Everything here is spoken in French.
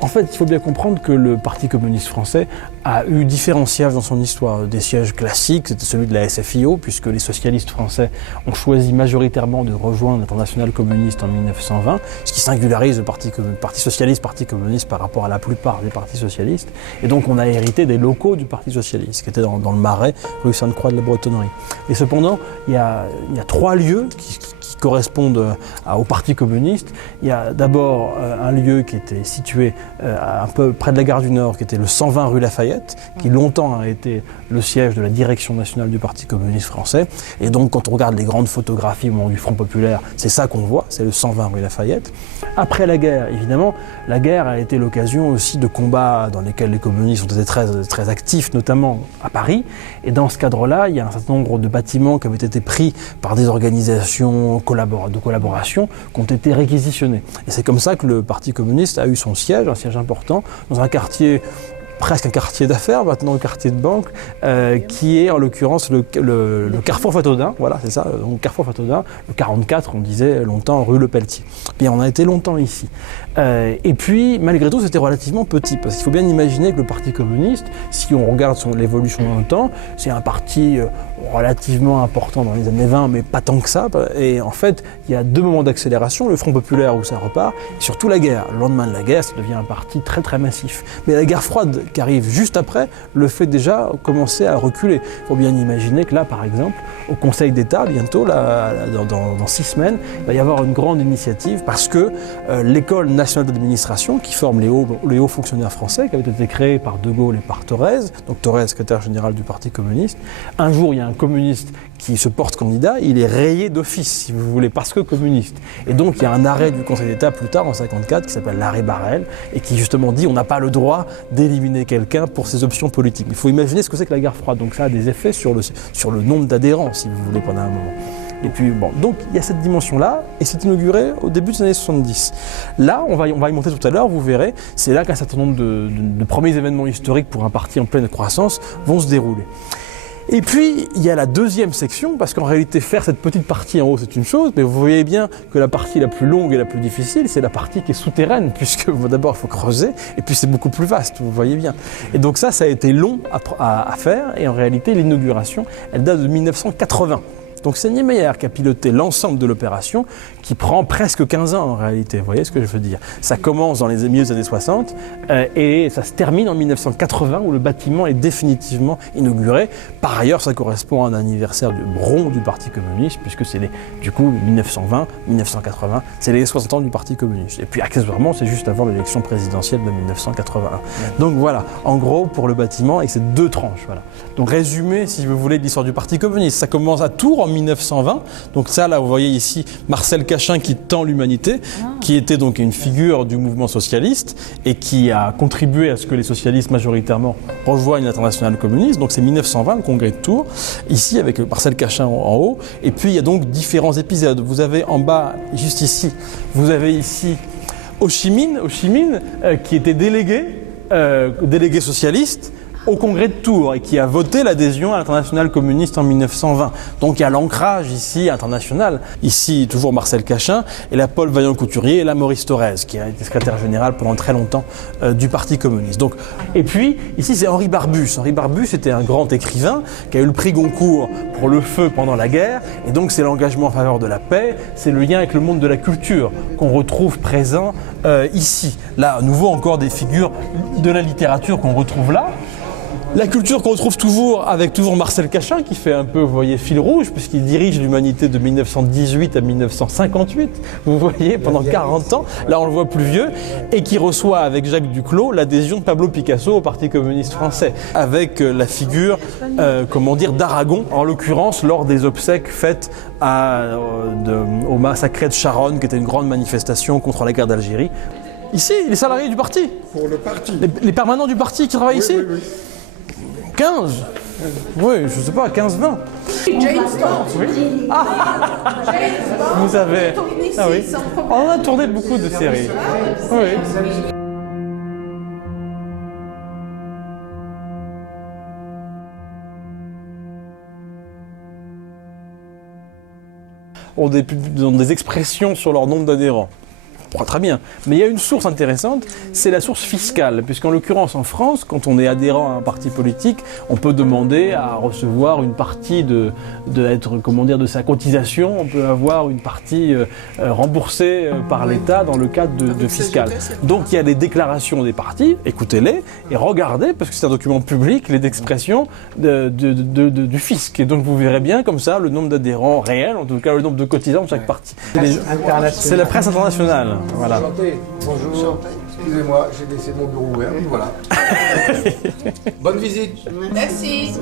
En fait, il faut bien comprendre que le Parti communiste français a eu différents sièges dans son histoire. Des sièges classiques, c'était celui de la SFIO, puisque les socialistes français ont choisi majoritairement de rejoindre l'Internationale communiste en 1920, ce qui singularise le Parti socialiste, Parti communiste par rapport à la plupart des partis socialistes. Et donc on a hérité des locaux du Parti socialiste, qui étaient dans le Marais, rue Sainte-Croix de la Bretonnerie. Et cependant, il y a 3 lieux qui correspondent au Parti communiste. Il y a d'abord un lieu qui était situé un peu près de la gare du Nord, qui était le 120 rue Lafayette, qui longtemps a été le siège de la direction nationale du Parti communiste français. Et donc quand on regarde les grandes photographies au moment du Front populaire, c'est ça qu'on voit, c'est le 120 rue Lafayette. Après la guerre, évidemment, la guerre a été l'occasion aussi de combats dans lesquels les communistes ont été très actifs, notamment à Paris. Et dans ce cadre-là, il y a un certain nombre de bâtiments qui avaient été pris par des organisations de collaboration qui ont été réquisitionnés. Et c'est comme ça que le Parti communiste a eu son siège, un siège important, dans un quartier, presque un quartier d'affaires, maintenant un quartier de banque, qui est en l'occurrence le Carrefour Fataudin, voilà, c'est ça, donc Carrefour Fataudin, le 44, on disait longtemps rue Le Pelletier. Puis on a été longtemps ici. Et puis, malgré tout, c'était relativement petit, parce qu'il faut bien imaginer que le Parti communiste, si on regarde l'évolution dans le temps, c'est un parti relativement important dans les années 20, mais pas tant que ça. Et en fait, il y a 2 moments d'accélération, le Front populaire où ça repart, et surtout la guerre. Le lendemain de la guerre, ça devient un parti très très massif. Mais la guerre froide qui arrive juste après, le fait déjà commencer à reculer. Il faut bien imaginer que là, par exemple, au Conseil d'État, bientôt, là, dans 6 semaines, il va y avoir une grande initiative parce que l'école nationale d'administration, qui forme les hauts fonctionnaires français, qui avait été créée par De Gaulle et par Thorez, donc Thorez, secrétaire général du Parti communiste, un jour, il y a un communiste qui se porte candidat, il est rayé d'office, si vous voulez, parce que communiste. Et donc, il y a un arrêt du Conseil d'État plus tard, en 1954, qui s'appelle l'arrêt Barrel, et qui justement dit on n'a pas le droit d'éliminer quelqu'un pour ses options politiques. Il faut imaginer ce que c'est que la guerre froide. Donc ça a des effets sur le nombre d'adhérents, si vous voulez, pendant un moment. Et puis bon, donc il y a cette dimension-là, et c'est inauguré au début des années 70. Là, on va y monter tout à l'heure, vous verrez, c'est là qu'un certain nombre de premiers événements historiques pour un parti en pleine croissance vont se dérouler. Et puis, il y a la deuxième section, parce qu'en réalité, faire cette petite partie en haut, c'est une chose, mais vous voyez bien que la partie la plus longue et la plus difficile, c'est la partie qui est souterraine, puisque d'abord, il faut creuser, et puis c'est beaucoup plus vaste, vous voyez bien. Et donc ça a été long à faire, et en réalité, l'inauguration, elle date de 1980. Donc c'est Niemeyer qui a piloté l'ensemble de l'opération, qui prend presque 15 ans en réalité, vous voyez ce que je veux dire. Ça commence dans les milieux des années 60 et ça se termine en 1980 où le bâtiment est définitivement inauguré. Par ailleurs, ça correspond à un anniversaire rond du Parti communiste, puisque c'est du coup 1920, 1980, c'est les 60 ans du Parti communiste. Et puis accessoirement, c'est juste avant l'élection présidentielle de 1981. Donc voilà, en gros pour le bâtiment, et c'est 2 tranches. Voilà. Donc résumé, si vous voulez, de l'histoire du Parti communiste. Ça commence à Tours en 1920. Donc ça, là, vous voyez ici Marcel Cachin qui tend l'humanité, qui était donc une figure du mouvement socialiste et qui a contribué à ce que les socialistes majoritairement rejoignent l'Internationale communiste. Donc c'est 1920, le congrès de Tours, ici avec Marcel Cachin en haut. Et puis il y a donc différents épisodes. Vous avez en bas, juste ici, vous avez ici Ho Chi Minh qui était délégué socialiste au congrès de Tours et qui a voté l'adhésion à l'Internationale communiste en 1920. Donc il y a l'ancrage ici international. Ici, toujours Marcel Cachin, et là Paul Vaillant-Couturier et là Maurice Thorez, qui a été secrétaire général pendant très longtemps du Parti communiste. Donc, et puis, ici c'est Henri Barbus. Henri Barbus était un grand écrivain qui a eu le prix Goncourt pour Le Feu pendant la guerre. Et donc c'est l'engagement en faveur de la paix, c'est le lien avec le monde de la culture qu'on retrouve présent ici. Là, à nouveau, encore des figures de la littérature qu'on retrouve là. La culture qu'on retrouve toujours avec Marcel Cachin qui fait un peu, vous voyez, fil rouge puisqu'il dirige l'humanité de 1918 à 1958, vous voyez, pendant 40 ans, là on le voit plus vieux, et qui reçoit avec Jacques Duclos l'adhésion de Pablo Picasso au Parti communiste français, avec la figure, d'Aragon, en l'occurrence lors des obsèques faites au massacre de Charonne, qui était une grande manifestation contre la guerre d'Algérie. Ici, les salariés du parti. Pour le parti. Les permanents du parti qui travaillent ici. Oui. 15 Oui, je sais pas, 15-20. James Bond. Oui. Vous avez... Ah oui. On a tourné beaucoup de séries. Oui. Ont des expressions sur leur nombre d'adhérents. très bien. Mais il y a une source intéressante, c'est la source fiscale, puisqu'en l'occurrence en France, quand on est adhérent à un parti politique, on peut demander à recevoir une partie de sa cotisation, on peut avoir une partie remboursée par l'État dans le cadre de fiscal. Donc il y a des déclarations des partis, écoutez-les et regardez, parce que c'est un document public, les expressions du fisc. Et donc vous verrez bien comme ça le nombre d'adhérents réels, en tout cas le nombre de cotisants de chaque parti. C'est la presse internationale. Voilà. Bonjour. Excusez-moi, j'ai laissé mon bureau ouvert. Voilà. Bonne visite. Merci.